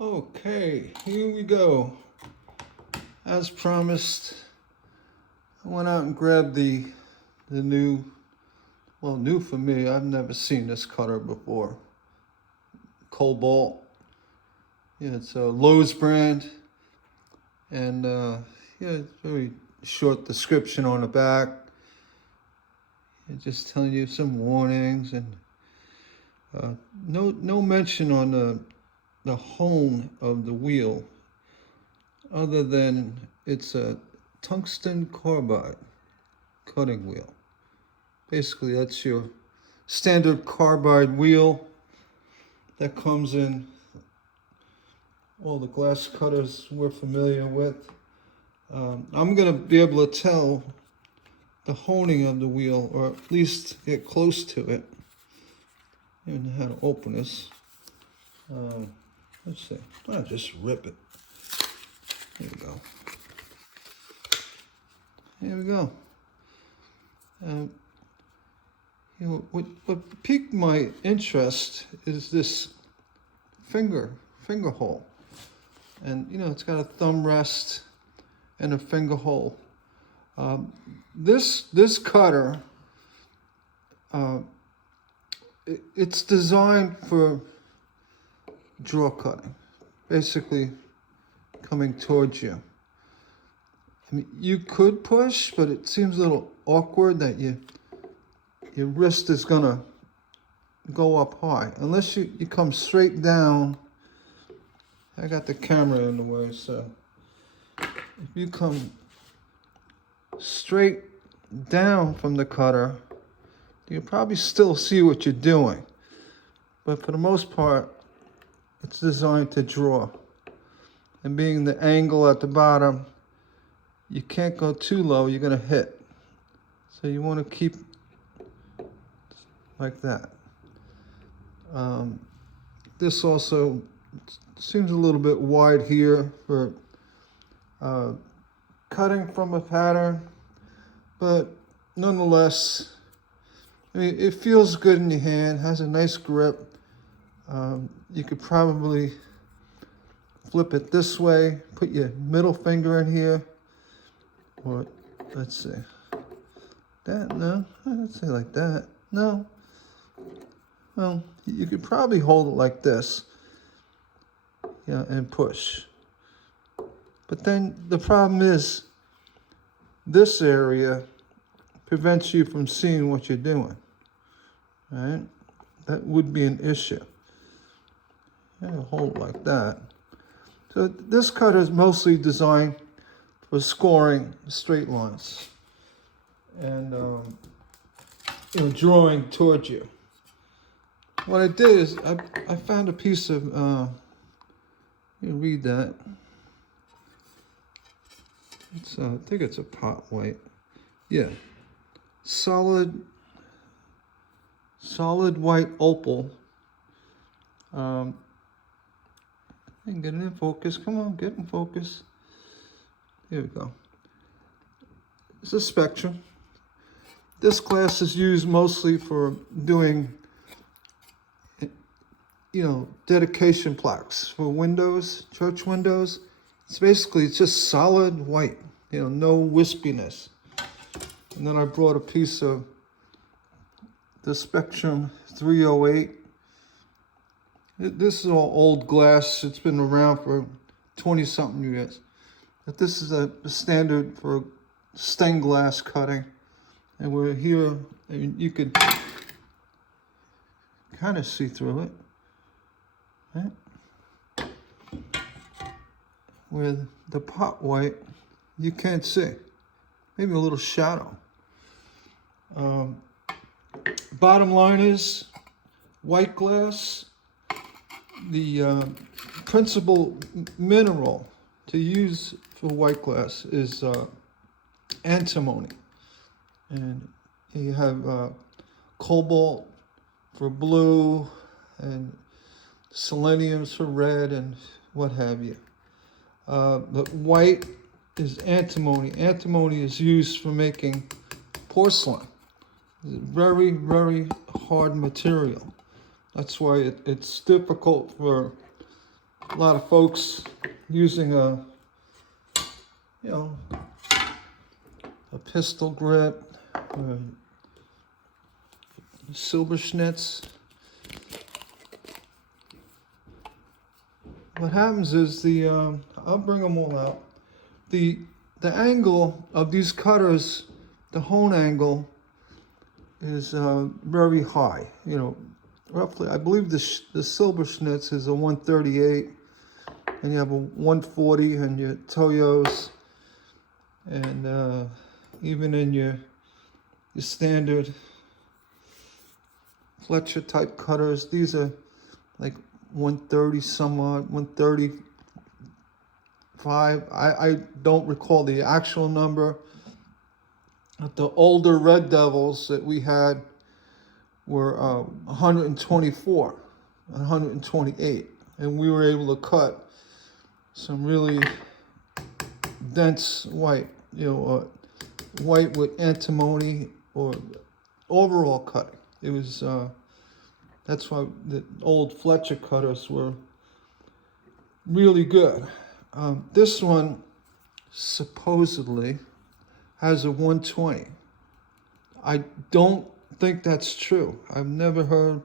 Okay, here we go. As promised, I went out and grabbed the new, well, new for me. I've never seen this cutter before. Kobalt. Yeah, it's a Lowe's brand, and yeah, it's very short description on the back. Just telling you some warnings and no mention on the hone of the wheel, other than it's a tungsten carbide cutting wheel. Basically, that's your standard carbide wheel that comes in all the glass cutters we're familiar with. I'm going to be able to tell the honing of the wheel, or at least get close to it. I don't know how to open this. Let's see. I'll just rip it. Here we go. Here we go. You know, what piqued my interest is this finger hole. And, you know, it's got a thumb rest and a finger hole. This cutter, it's designed for draw cutting, basically coming towards you. I mean, you could push, but it seems a little awkward that your wrist is gonna go up high. Unless you come straight down. I got the camera in the way, so if you come straight down from the cutter, you can probably still see what you're doing. But for the most part, it's designed to draw. And being the angle at the bottom, you can't go too low, you're gonna hit. So you wanna keep like that. This also seems a little bit wide here for cutting from a pattern, but nonetheless, I mean, it feels good in your hand, has a nice grip. You could probably flip it this way, put your middle finger in here, or let's see, that, no, let's say like that, no. Well, you could probably hold it like this, yeah, and push. But then the problem is this area prevents you from seeing what you're doing, right? That would be an issue. Yeah, hold it like that. So this cutter is mostly designed for scoring straight lines and you know, drawing towards you. What I did is I found a piece of you read that. It's I think it's a pot white. Yeah. Solid white opal. I can get it in focus. Come on, get in focus. Here we go. It's a spectrum. This glass is used mostly for doing, you know, dedication plaques for windows, church windows. It's just solid white, you know, no wispiness. And then I brought a piece of the Spectrum 308. This is all old glass. It's been around for 20-something years. But this is a standard for stained glass cutting. And we're here, and you could kind of see through it, right? With the pot white, you can't see. Maybe a little shadow. Bottom line is, white glass, the principal mineral to use for white glass is antimony. And you have cobalt for blue, and seleniums for red, and what have you. But white is antimony. Antimony is used for making porcelain. It's a very, very hard material. That's why it's difficult for a lot of folks using a pistol grip, silver schnitz. What happens is I'll bring them all out. The angle of these cutters, the hone angle, is very high. You know, roughly, I believe the silver schnitz is a 138, and you have a 140 in your Toyos, and even in your standard Fletcher type cutters, these are like 130 some odd, 135. I don't recall the actual number. The older Red Devils that we had were 124, 128, and we were able to cut some really dense white, white with antimony or overall cutting. It was that's why the old Fletcher cutters were really good. This one supposedly has a 120. I don't think that's true. I've never heard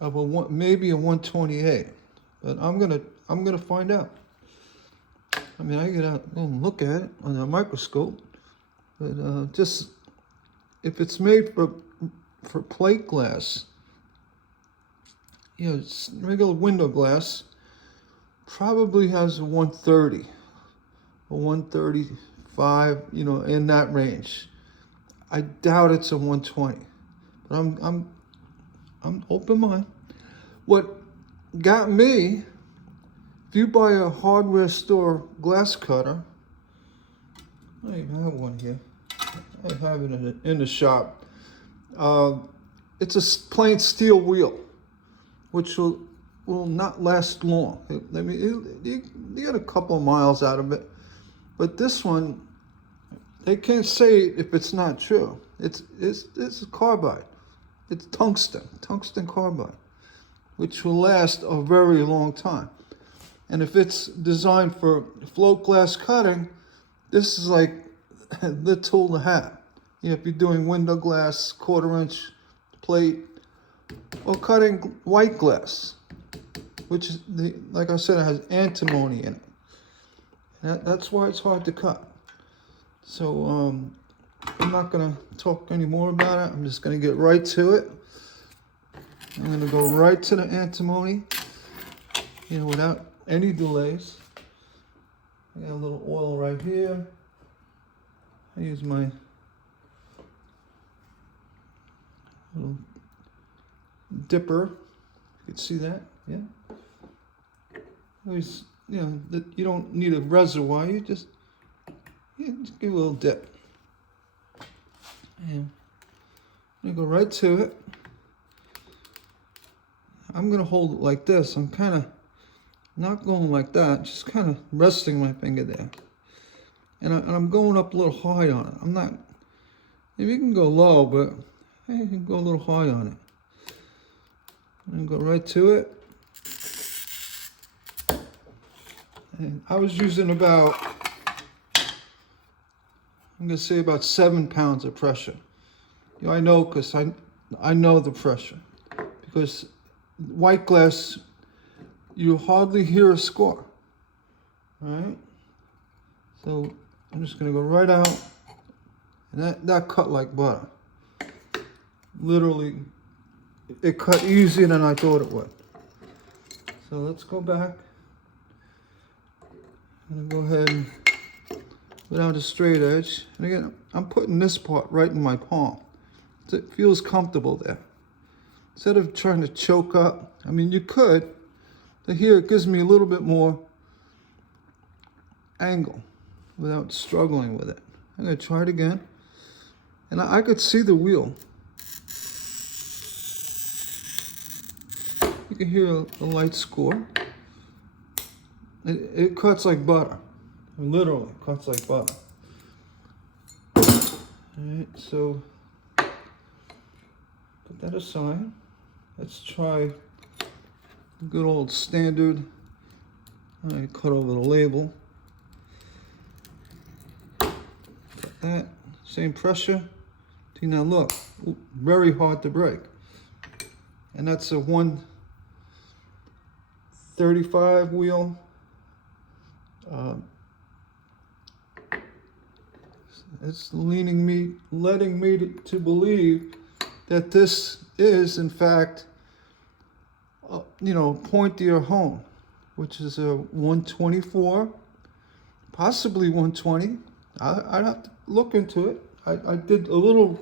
of maybe a 128, but I'm gonna find out. I mean, I get out and look at it on a microscope, but just if it's made for plate glass, it's regular window glass, probably has a 130, a 135, in that range. I doubt it's a 120, but I'm open minded. What got me, if you buy a hardware store glass cutter, I even have one here. I have it in the shop. It's a plain steel wheel, which will not last long. I mean, you get a couple of miles out of it, but this one, they can't say if it's not true. It's a carbide. It's tungsten carbide, which will last a very long time. And if it's designed for float glass cutting, this is like the tool to have. If you're doing window glass, 1/4-inch plate, or cutting white glass, which is, like I said, it has antimony in it. That's why it's hard to cut. So I'm not going to talk any more about it. I'm just going to get right to it. I'm going to go right to the antimony, without any delays. I got a little oil right here. I use my little dipper. You can see that, yeah. Always, you don't need a reservoir. You just give a little dip. And I'm gonna go right to it. I'm gonna hold it like this. I'm kind of not going like that. Just kind of resting my finger there. And I'm going up a little high on it. I'm not. Maybe you can go low, but you can go a little high on it. And go right to it. And I was using about, I'm going to say about 7 pounds of pressure. I know because I know the pressure. Because white glass, you hardly hear a score. All right? So I'm just going to go right out. And that cut like butter. Literally, it cut easier than I thought it would. So let's go back. I'm going to go ahead and without a straight edge. And again, I'm putting this part right in my palm. So it feels comfortable there. Instead of trying to choke up, I mean, you could, but here it gives me a little bit more angle without struggling with it. I'm going to try it again. And I could see the wheel. You can hear a light score. It cuts like butter. Literally cuts like butter. Alright, so put that aside. Let's try good old standard I cut over the label. Cut that. Same pressure. See, now look, very hard to break. And that's a 135 wheel. It's letting me to believe that this is, in fact, pointier hone, which is a 124, possibly 120. I'd have to look into it. I did a little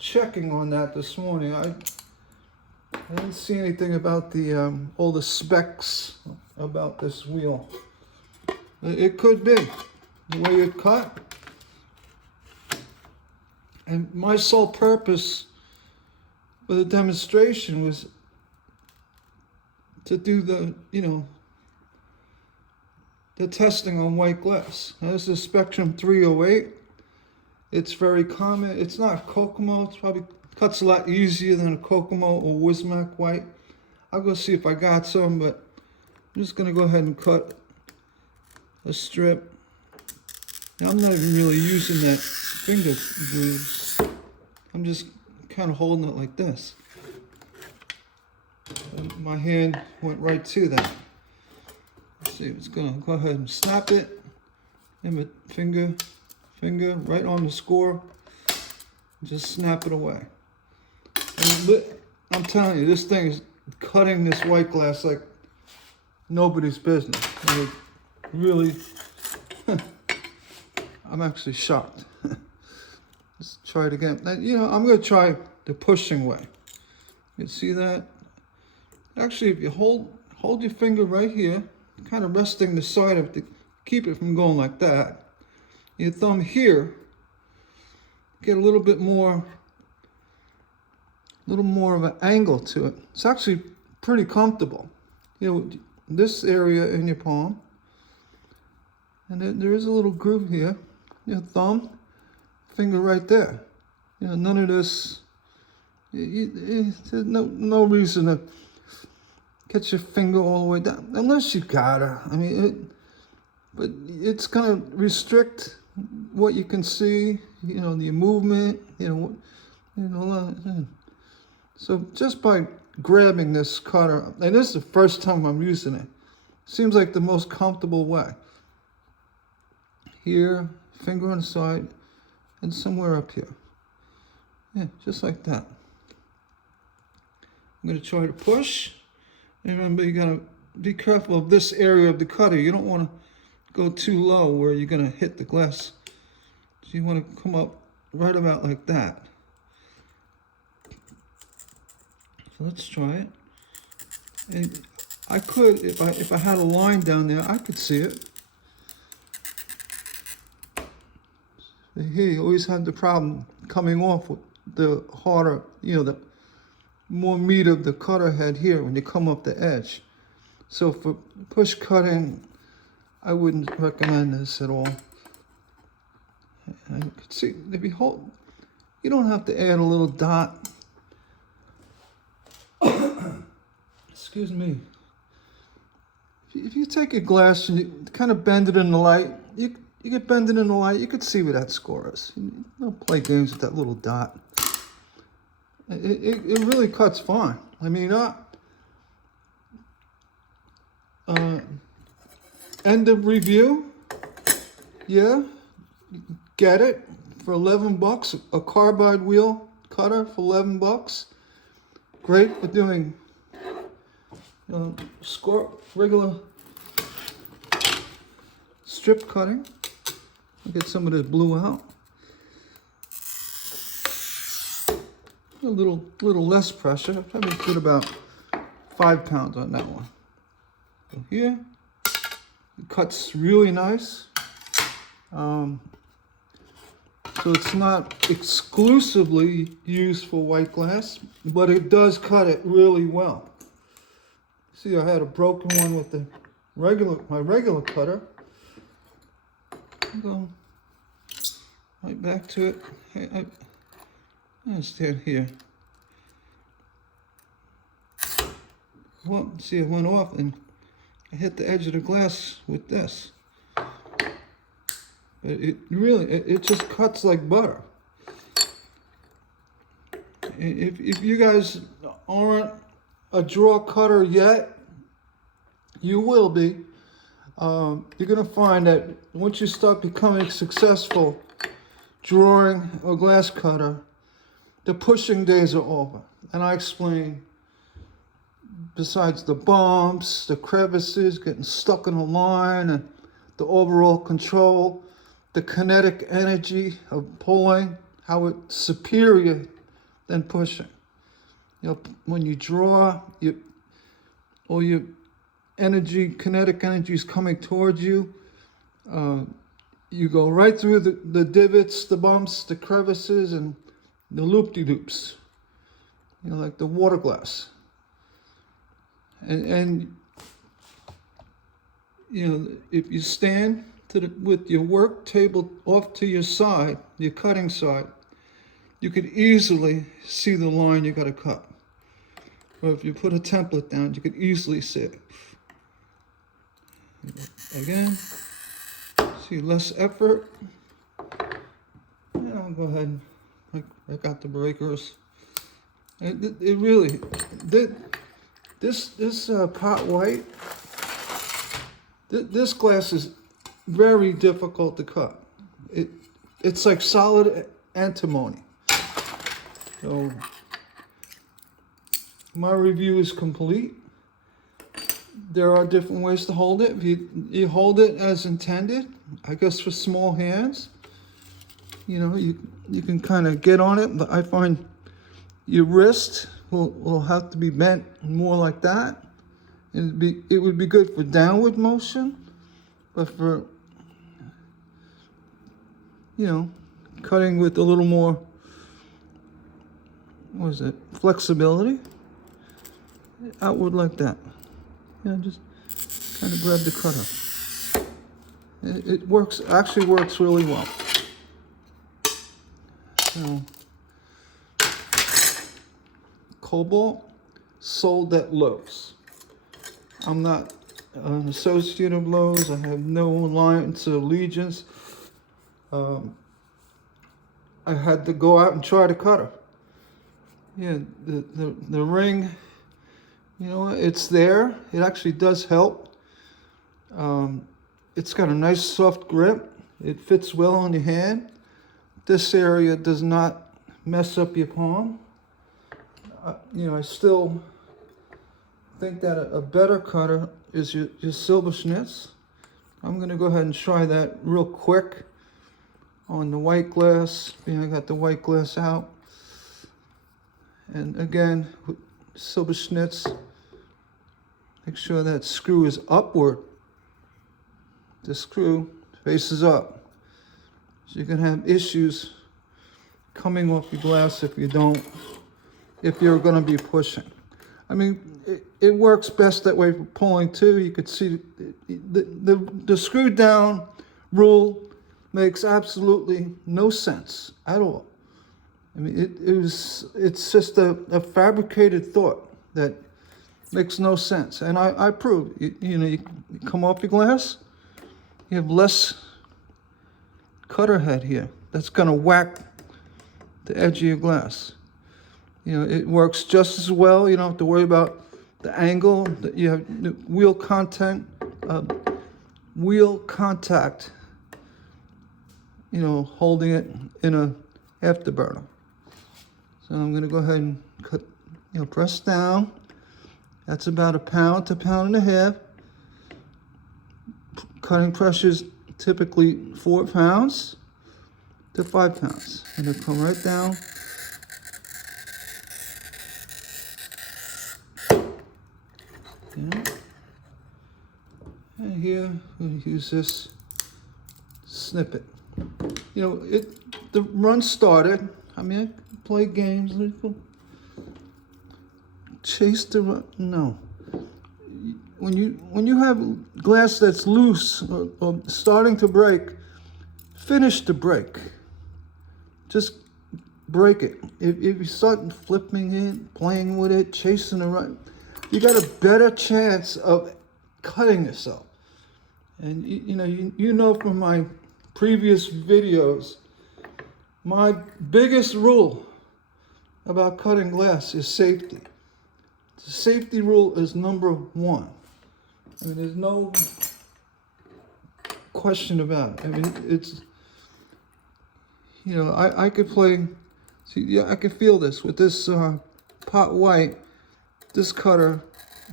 checking on that this morning. I didn't see anything about the all the specs about this wheel. It could be the way it cut. And my sole purpose for the demonstration was to do the testing on white glass. Now, this is Spectrum 308. It's very common. It's not Kokomo. It probably cuts a lot easier than a Kokomo or Wismac white. I'll go see if I got some, but I'm just going to go ahead and cut a strip. Now, I'm not even really using that finger glue. I'm just kind of holding it like this. And my hand went right to that. Let's see, it's going to go ahead and snap it. And my finger right on the score. Just snap it away. And I'm telling you, this thing is cutting this white glass like nobody's business. I mean, really, I'm actually shocked. Let's try it again. Now, I'm going to try the pushing way. You can see that? Actually, if you hold your finger right here, kind of resting the side of it to keep it from going like that. Your thumb here, get a little more of an angle to it. It's actually pretty comfortable. This area in your palm, and then there is a little groove here. Your thumb, finger right there. None of this. There's no reason to get your finger all the way down, unless you gotta. I mean, but it's gonna restrict what you can see. The movement. So just by grabbing this cutter, and this is the first time I'm using it, seems like the most comfortable way. Here, finger on the side, and somewhere up here. Yeah, just like that. I'm going to try to push. And remember, you got to be careful of this area of the cutter. You don't want to go too low where you're going to hit the glass. So you want to come up right about like that. So let's try it. And I could, if I had a line down there, I could see it. Here, you always have the problem coming off with the harder, the more meat of the cutter head here when you come up the edge. So for push cutting, I wouldn't recommend this at all. And you can see, if you hold, you don't have to add a little dot. Excuse me. If you take a glass and you kind of bend it in the light, you could bend it in the light, you could see where that score is. You don't play games with that little dot. It really cuts fine. I mean, end of review. Yeah, get it for $11. A carbide wheel cutter for $11. Great for doing regular strip cutting. I'll get some of this blue out. A little less pressure. I probably put about 5 pounds on that one. So here, it cuts really nice. So it's not exclusively used for white glass, but it does cut it really well. See, I had a broken one with my regular cutter. Go right back to it. I'm gonna stand here. Well, see, it went off, and hit the edge of the glass with this. It really, it just cuts like butter. If you guys aren't a draw cutter yet, you will be. You're gonna find that once you start becoming successful drawing a glass cutter, the pushing days are over. And I explain, besides the bumps, the crevices, getting stuck in a line, and the overall control, the kinetic energy of pulling, how it's superior than pushing. You know, when you draw, all your energy, kinetic energy is coming towards you. You go right through the divots, the bumps, the crevices, and the loop-de-loops. You know, like the water glass. And you know, if you stand with your work table off to your side, your cutting side, you could easily see the line you got to cut. Or if you put a template down, you could easily see it. Again, see less effort. Yeah, I'll go ahead. I got the breakers. It really, this pot white, this glass is very difficult to cut. It's like solid antimony. So my review is complete. There are different ways to hold it. If you hold it as intended, I guess for small hands, you know, you can kind of get on it. But I find your wrist will have to be bent more like that. It would be good for downward motion, but for, you know, cutting with a little more, what is it, flexibility, outward like that. Yeah, just kind of grab the cutter. It works, actually works really well. So, Kobalt, sold at Lowe's. I'm not an associate of Lowe's. I have no alliance or allegiance. I had to go out and try the cutter. Yeah, the ring, you know, it's there. It actually does help. It's got a nice soft grip. It fits well on your hand. This area does not mess up your palm. You know, I still think that a better cutter is your silver schnitz. I'm gonna go ahead and try that real quick on the white glass. You know, I got the white glass out. And again, with silver schnitz, make sure that screw is upward. The screw faces up. So you can have issues coming off your glass if you're gonna be pushing. I mean, it works best that way for pulling too. You could see the screw down rule makes absolutely no sense at all. I mean, it's just a fabricated thought that makes no sense. And I prove, you know, you come off your glass, you have less cutter head here. That's gonna whack the edge of your glass. You know, it works just as well. You don't have to worry about the angle. You have wheel contact, you know, holding it in a afterburner. So I'm gonna go ahead and cut, you know, press down. That's about 1 pound to 1.5 pounds. Cutting pressure is typically 4 pounds to 5 pounds. And it'll come right down. Yeah. And here we'll use this snippet. You know, the run started. I mean, I can play games. Chase the run. No. When you have glass that's loose or starting to break, finish the break. Just break it. If you start flipping it, playing with it, chasing the run, you got a better chance of cutting yourself. And you know from my previous videos, my biggest rule about cutting glass is safety. The safety rule is number one. I mean, there's no question about it. I mean, it's, I could play, see, yeah, I could feel this with this pot white. This cutter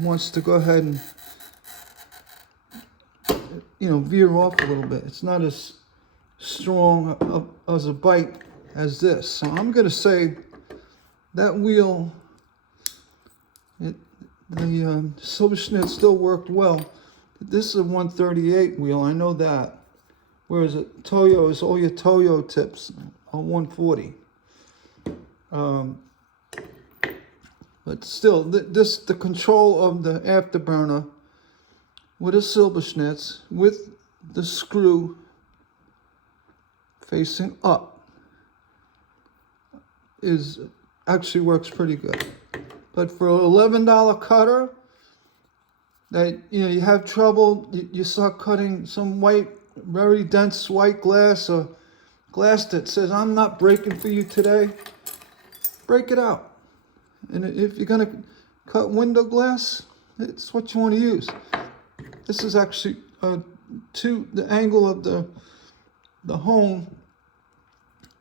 wants to go ahead and, veer off a little bit. It's not as strong as a bite as this. So I'm going to say that wheel, the Silversmith still worked well. This is a 138 wheel, I know that. Whereas a Toyo is all your Toyo tips on 140. But still, the control of the afterburner with a Silversmith with the screw facing up actually works pretty good. But for an $11 cutter, that you have trouble, you start cutting some white, very dense white glass, or glass that says, I'm not breaking for you today, break it out. And if you're gonna cut window glass, it's what you want to use. This is actually the angle of the home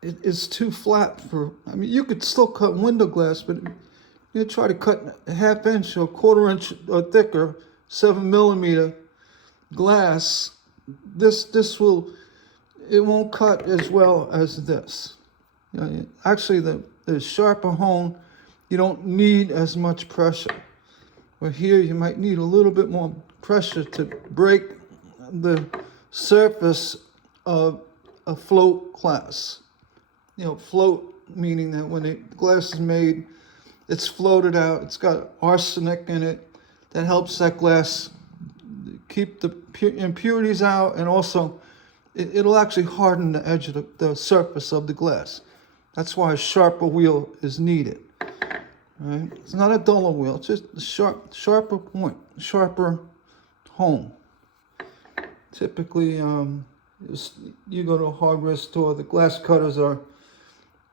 is too flat for, I mean, you could still cut window glass, but you try to cut a 1/2 inch or 1/4 inch or thicker, 7mm glass, it won't cut as well as this. Actually, the sharper hone, you don't need as much pressure. Where here you might need a little bit more pressure to break the surface of a float glass. Float meaning that when the glass is made, it's floated out. It's got arsenic in it that helps that glass keep the impurities out, and also it'll actually harden the edge of the surface of the glass. That's why a sharper wheel is needed. Right? It's not a duller wheel. It's just a sharper point, sharper hone. Typically, you go to a hardware store, the glass cutters are,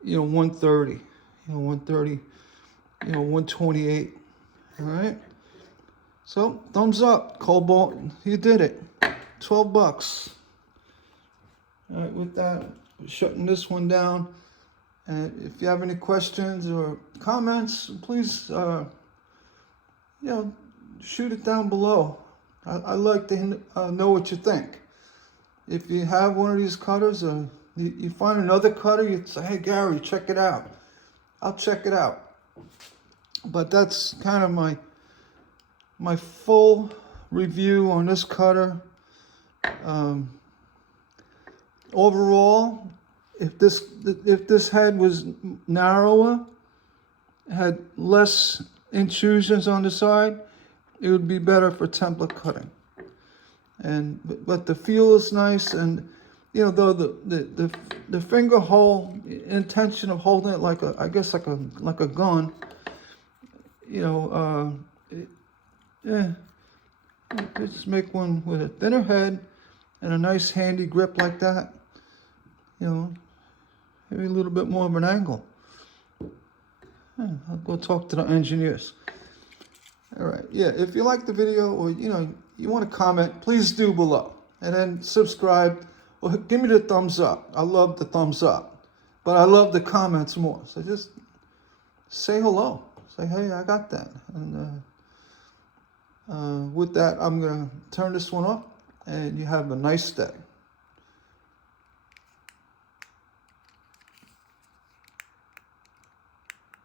130, 130, 128. All right. So thumbs up, Kobalt. You did it. $12. All right. With that, we're shutting this one down. And if you have any questions or comments, please, shoot it down below. I like to know what you think. If you have one of these cutters, or you find another cutter, you say, hey, Gary, check it out. I'll check it out. But that's kind of my full review on this cutter. Overall, if this head was narrower, had less intrusions on the side, it would be better for template cutting. But the feel is nice, and though the finger hole intention of holding it like a gun, just make one with a thinner head and a nice handy grip like that. Maybe a little bit more of an angle. I'll go talk to the engineers. All right, yeah, if you like the video, or you want to comment, please do below. And then subscribe, or give me the thumbs up. I love the thumbs up, but I love the comments more. So just say hello. Say, hey, I got that. And with that, I'm going to turn this one off, and you have a nice day.